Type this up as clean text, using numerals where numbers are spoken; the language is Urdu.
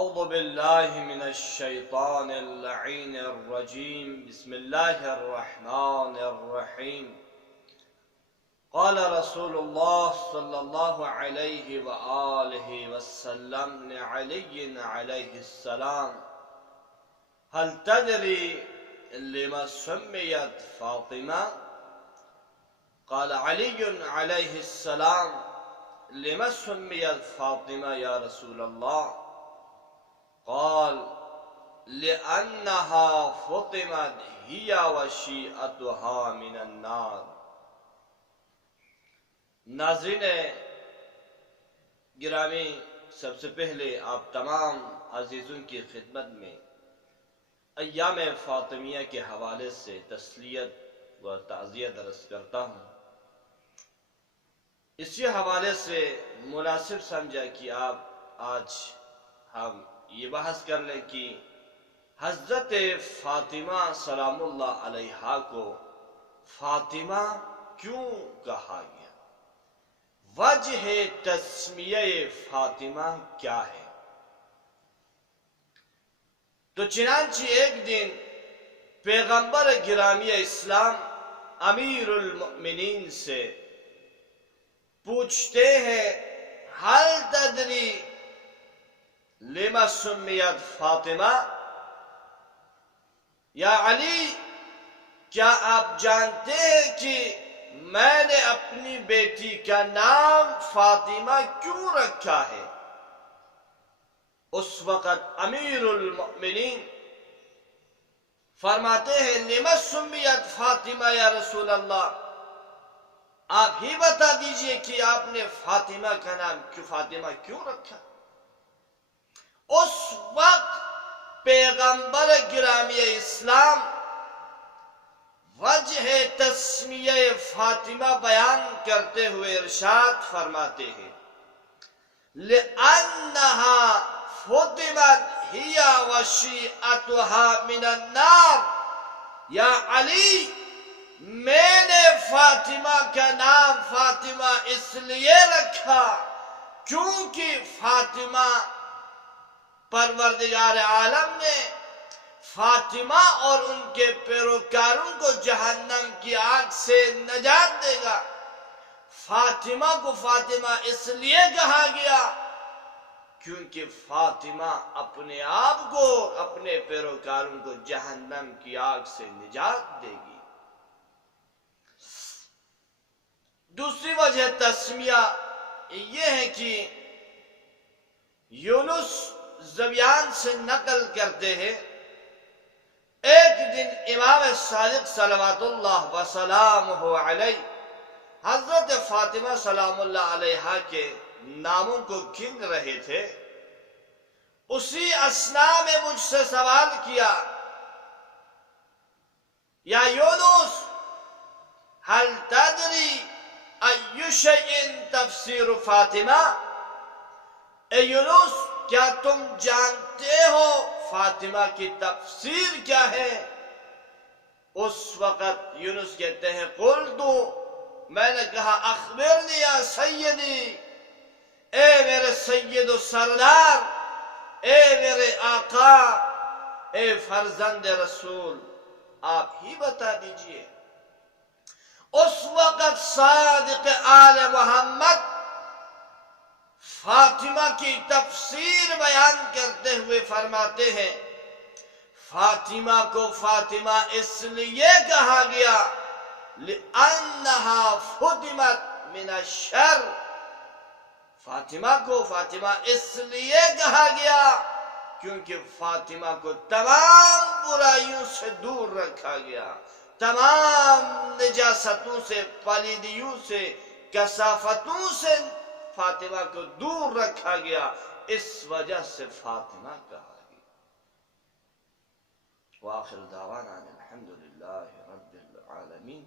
أعوذ بالله من الشيطان اللعين الرجيم. بسم الله الرحمن الرحيم. قال رسول الله صلى الله عليه وآله وسلم لعلي عليه السلام: هل تدري لما سميت فاطمة؟ قال علي عليه السلام: لما سميت فاطمة يا رسول الله؟ قال: لأنها فطمت هي وشيعتها من النار۔ ناظرین گرامی، سب سے پہلے آپ تمام عزیزوں کی خدمت میں ایام فاطمیہ کے حوالے سے تسلیت و تعزیت عرض کرتا ہوں۔ اسی حوالے سے مناسب سمجھا کہ آج ہم یہ بحث کر لیں کہ حضرت فاطمہ سلام اللہ علیہا کو فاطمہ کیوں کہا گیا، وجہ تسمیہ فاطمہ کیا ہے؟ تو چنانچہ ایک دن پیغمبر گرامی اسلام امیر المؤمنین سے پوچھتے ہیں: ہل تدری لما سمیت فاطمہ؟ یا علی، کیا آپ جانتے ہیں کہ میں نے اپنی بیٹی کا نام فاطمہ کیوں رکھا ہے؟ اس وقت امیر المؤمنین فرماتے ہیں: لما سمیت فاطمہ یا رسول اللہ، آپ ہی بتا دیجئے کہ آپ نے فاطمہ کا نام فاطمہ کیوں رکھا؟ اس وقت پیغمبر گرامی اسلام وجہ تسمیہ فاطمہ بیان کرتے ہوئے ارشاد فرماتے ہیں: لِأَنَّهَا فُطِمَتْ هِيَ وَشِيعَتُهَا مِنَ النَّارِ۔ یا علی، میں نے فاطمہ کا نام فاطمہ اس لیے رکھا کیونکہ فاطمہ پروردگار عالم نے فاطمہ اور ان کے پیروکاروں کو جہنم کی آگ سے نجات دے گا۔ فاطمہ کو فاطمہ اس لیے کہا گیا کیونکہ فاطمہ اپنے آپ کو، اپنے پیروکاروں کو جہنم کی آگ سے نجات دے گی۔ دوسری وجہ تسمیہ یہ ہے کہ یونس زبیان سے نقل کرتے ہیں، ایک دن امام صادق صلوات اللہ وسلامہ علیہ حضرت فاطمہ سلام اللہ علیہا کے ناموں کو گن رہے تھے۔ اسی اثناء میں مجھ سے سوال کیا: یا یونس، هل تدری ای شیء تفسیر فاطمہ؟ اے یونس، کیا تم جانتے ہو فاطمہ کی تفسیر کیا ہے؟ اس وقت یونس کہتے ہیں: قلت، میں نے کہا: اخبرنی یا سیدی، اے میرے سید و سردار، اے میرے آقا، اے فرزند رسول، آپ ہی بتا دیجئے۔ اس وقت صادق آل محمد فاطمہ کی تفسیر بیان کرتے ہوئے فرماتے ہیں: فاطمہ کو فاطمہ اس لیے کہا گیا لِأَنَّهَا فُطِمَتْ مِنَ الشَّرِّ۔ فاطمہ کو فاطمہ اس لیے کہا گیا کیونکہ فاطمہ کو تمام برائیوں سے دور رکھا گیا، تمام نجاستوں سے، پلیدیوں سے، کثافتوں سے فاطمہ کو دور رکھا گیا، اس وجہ سے فاطمہ کہا گیا۔ وآخر دعوانا الحمدللہ رب العالمین۔